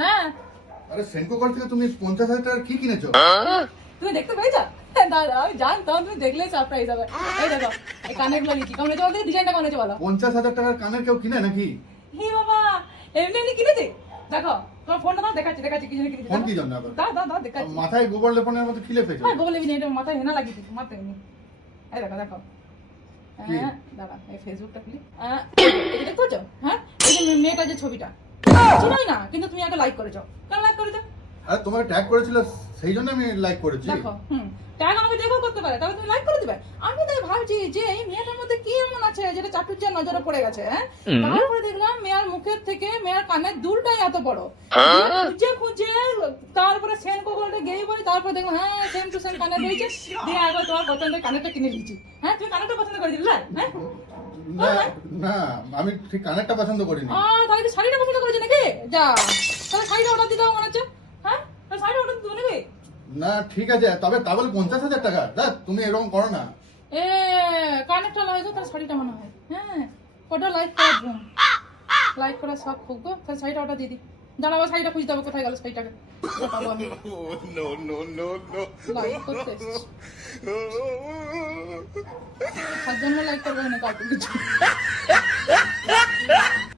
হ্যাঁ। আরে সেনকো কল থেকে তুমি পঞ্চাশ হাজার টাকার কি কিনেছো? তুমি দেখতে পেয়েছ? দাদা আমি জানতাম তুমি দেখলে সারপ্রাইজ হবে। এই দেখো এই কানেরগুলো নিচ্ছি কেমন হয়েছে ডিজাইনটা কেমন হয়েছে বলো? পঞ্চাশ হাজার টাকার কানের কেউ কিনে নাকি? হি বাবা এমনি এমনি কিনেছি? দেখো তোমার ফোনটা দাও দেখাচ্ছি দেখাচ্ছি কিছু কিনেছি ফোন কি জন্য দাও দাও দাও দেখাচ্ছি। মাথায় গোবর লেপনের মতো খিলে ফেলছো হ্যাঁ বলে এটা মাথায় হেনা লাগিয়ে দিচ্ছি মাথায় এমনি এই দেখো দেখো। হ্যাঁ দাঁড়া এই ফেসবুকটা খুলি। হ্যাঁ এটা দেখতে হ্যাঁ? এই যে মেয়েটা যে ছবিটা। চিনোই না কিন্তু তুমি আগে লাইক করেছ। কেন লাইক করেছ? আরে তোমাকে ট্যাগ করেছিল সেই জন্য আমি লাইক করেছি। দেখো হুম ট্যাগ আমাকে দেখেও করতে পারে তবে তুমি লাইক করে দিবে। আমি তাই ভাবছি যে এই মেয়েটার মধ্যে কি এমন আছে যেটা চাটুর্যের নজরে পড়ে গেছে হ্যাঁ? তারপরে দেখলাম মেয়ের মুখের থেকে মেয়ের কানের দুলটাই এত বড়। খুঁজে খুঁজে তারপরে সেন কোকলটা গেই বলি তারপরে দেখলাম হ্যাঁ সেম টু সেম কানে রয়েছে। দিয়ে একবার তোমার পছন্দের কানেরটা কিনে নিয়েছি হ্যাঁ তুমি কানেরটা পছন্দ করে দিলে হ্যাঁ? না না আমি ঠিক কানেরটা পছন্দ করিনি। আহ তাহলে কি শাড়িটা পছন্দ করেছে নাকি? যা তাহলে শাড়িটা অর্ডার দিতে হবে মনে হচ্ছে। হ্যাঁ তাহলে শাড়িটা অর্ডার দিতে নাকি? না ঠিক আছে তবে তা বলে পঞ্চাশ হাজার টাকা। দেখ তুমি এরকম করো না। এ কানেরটা লাগাই তার শাড়িটা মনে হয়। হ্যাঁ ওটা লাইক করার জন্য। লাইক করার শখ খুব গো তাহলে শাড়িটা ওটা দিদি দাঁড়াবো শাড়িটা খুঁজতে হবে কোথায় গেল শাড়িটাকে. লাইক করতে এসেছি। তার জন্য লাইক করব না কাউকে কিছু